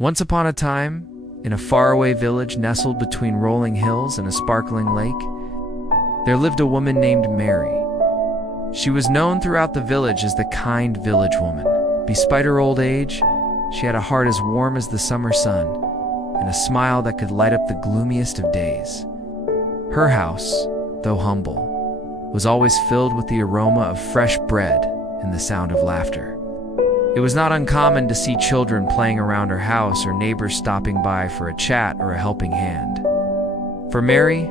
Once upon a time, in a faraway village nestled between rolling hills and a sparkling lake, there lived a woman named Mary. She was known throughout the village as the kind village woman. Despite her old age, she had a heart as warm as the summer sun and a smile that could light up the gloomiest of days. Her house, though humble, was always filled with the aroma of fresh bread and the sound of laughter. It was not uncommon to see children playing around her house or neighbors stopping by for a chat or a helping hand. For Mary,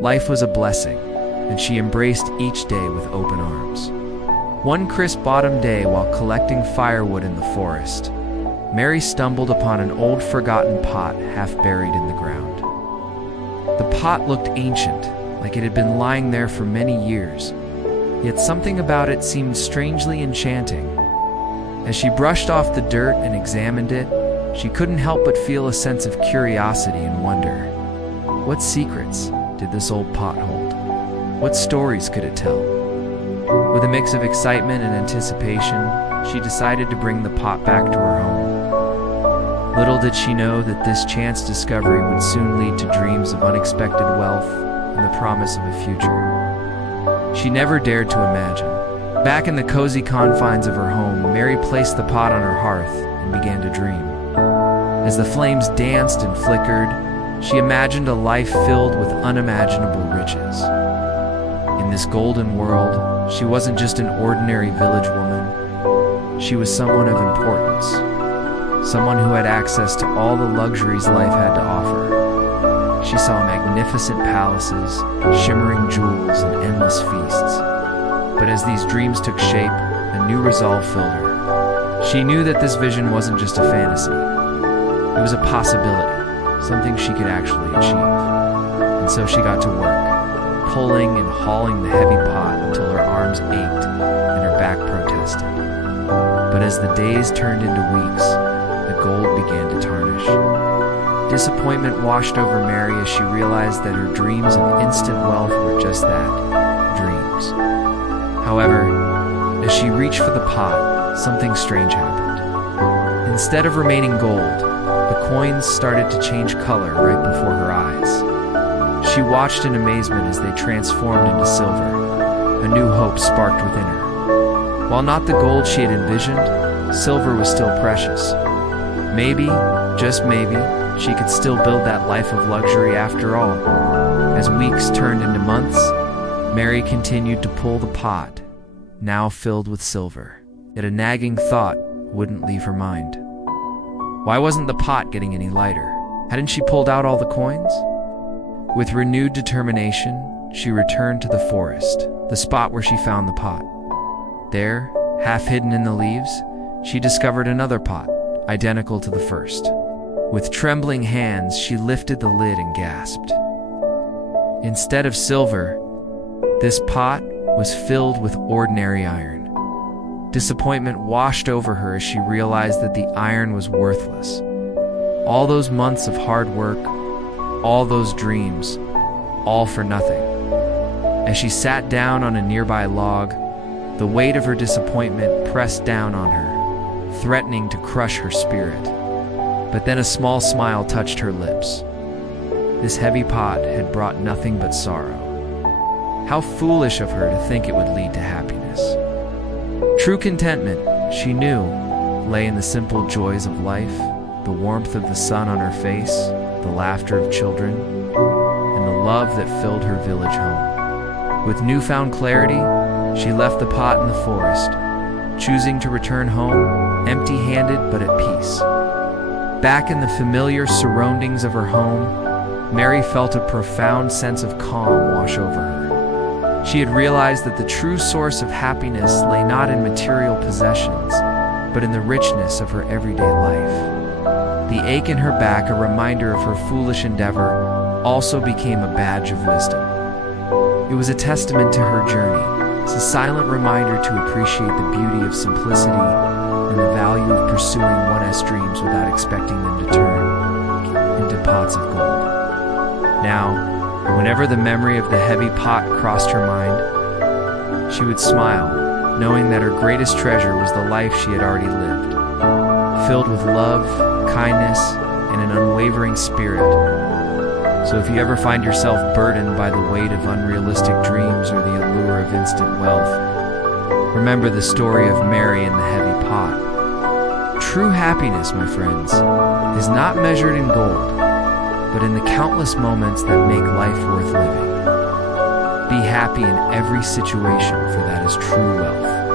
life was a blessing, and she embraced each day with open arms. One crisp autumn day, while collecting firewood in the forest, Mary stumbled upon an old forgotten pot half buried in the ground. The pot looked ancient, like it had been lying there for many years, yet something about it seemed strangely enchanting. As she brushed off the dirt and examined it, she couldn't help but feel a sense of curiosity and wonder. What secrets did this old pot hold? What stories could it tell? With a mix of excitement and anticipation, she decided to bring the pot back to her home. Little did she know that this chance discovery would soon lead to dreams of unexpected wealth and the promise of a future she never dared to imagine. Back in the cozy confines of her home, Mary placed the pot on her hearth and began to dream. As the flames danced and flickered, she imagined a life filled with unimaginable riches. In this golden world, she wasn't just an ordinary village woman. She was someone of importance, someone who had access to all the luxuries life had to offer. She saw magnificent palaces, shimmering jewels, and endless feasts. But as these dreams took shape, a new resolve filled her. She knew that this vision wasn't just a fantasy. It was a possibility, something she could actually achieve. And so she got to work, pulling and hauling the heavy pot until her arms ached and her back protested. But as the days turned into weeks, the gold began to tarnish. Disappointment washed over Mary as she realized that her dreams of instant wealth were just that, dreams. However, as she reached for the pot, something strange happened. Instead of remaining gold, the coins started to change color right before her eyes. She watched in amazement as they transformed into silver. A new hope sparked within her. While not the gold she had envisioned, silver was still precious. Maybe, just maybe, she could still build that life of luxury after all. As weeks turned into months, Mary continued to pull the pot, now filled with silver. Yet a nagging thought wouldn't leave her mind. Why wasn't the pot getting any lighter? Hadn't she pulled out all the coins? With renewed determination, she returned to the forest, the spot where she found the pot. There, half hidden in the leaves, she discovered another pot, identical to the first. With trembling hands, she lifted the lid and gasped. Instead of silver, this pot was filled with ordinary iron. Disappointment washed over her as she realized that the iron was worthless. All those months of hard work, all those dreams, all for nothing. As she sat down on a nearby log, the weight of her disappointment pressed down on her, threatening to crush her spirit. But then a small smile touched her lips. This heavy pot had brought nothing but sorrow. How foolish of her to think it would lead to happiness. True contentment, she knew, lay in the simple joys of life, the warmth of the sun on her face, the laughter of children, and the love that filled her village home. With newfound clarity, she left the pot in the forest, choosing to return home, empty-handed but at peace. Back in the familiar surroundings of her home, Mary felt a profound sense of calm wash over her. She had realized that the true source of happiness lay not in material possessions, but in the richness of her everyday life. The ache in her back, a reminder of her foolish endeavor, also became a badge of wisdom. It was a testament to her journey, a silent reminder to appreciate the beauty of simplicity and the value of pursuing one's dreams without expecting them to turn into pots of gold. Now, whenever the memory of the heavy pot crossed her mind, she would smile, knowing that her greatest treasure was the life she had already lived, filled with love, kindness, and an unwavering spirit. So if you ever find yourself burdened by the weight of unrealistic dreams or the allure of instant wealth, remember the story of Mary and the heavy pot. True happiness, my friends, is not measured in gold, but in the countless moments that make life worth living. Be happy in every situation, for that is true wealth.